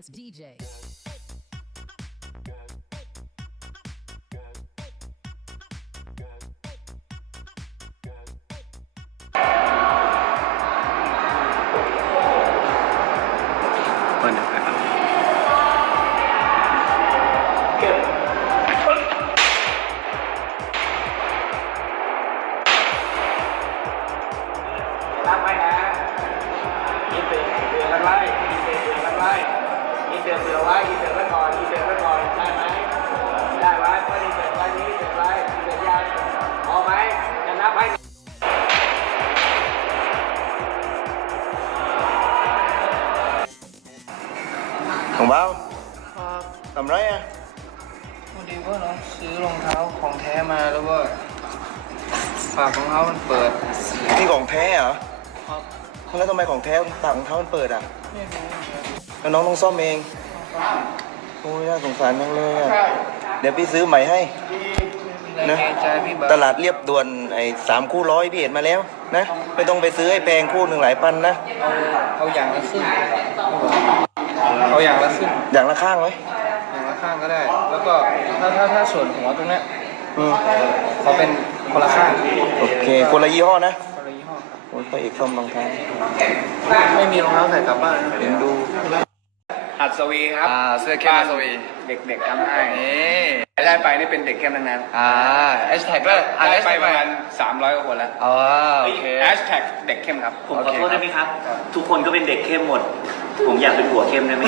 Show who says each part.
Speaker 1: as DJ. รักไหมนะยินดีเดือนไว้
Speaker 2: ของเบ้าทำไรั่ะ
Speaker 3: พอดีว่าเราซื้อรองเท้าของแท้มาแล้วว่ปากของเท้ามันเปิด
Speaker 2: นี่ของแท้เหรอครับแล้วทำไมของแท้ปากของเท้ามันเปิดอ่ะ ไม่รู้แล้วน้องต้องซ่อมเองโอ้ยน่าสงสารมากเลยอ่ะเดี๋ยวพี่ซื้อใหม่ให้นะตลาดเรียบด่วน ไอ้สามคู่ร้อยพี่เห็นมาแล้วนะไม่ต้องไปซื้อไอ้แพงคู่หนึ่งหลายพันนะ
Speaker 3: เอาอย่างละครึ่งเอาอย่างละซึ่งอย่างละข้างไหมอย่างละข้างก็ได้ แล้วก็ถ้าถ้าถ้าส่วนหัวตรงเนี้ยอืมเขาเป็นคนละข้าง
Speaker 2: โอเคคนละยี่ห้อนะคนละยี่ห้อโอ้ยไปอีกซ้อมรองเท้า
Speaker 3: ไม่มีรองเท้าใส่กลับบ้านเห็นดู อัดสวีครับเสื้อแค่สัวีเด็กๆทำให้ไอ้ไปนี่เป็นเด็กแค่นั้นนั้น
Speaker 2: อ่าแอชแท็กได
Speaker 3: ้ไปประมาณสามร้อยกว่าคนแล้ว
Speaker 2: อ๋อ โอเค
Speaker 3: แอชแท็กเด็กเข้มครับ
Speaker 4: ผมขอโทษได้ไหมครับ ทุกคนก็เป็นเด็กเข้มหมด ผมอยากเป็นหัวเข้มได้ไหม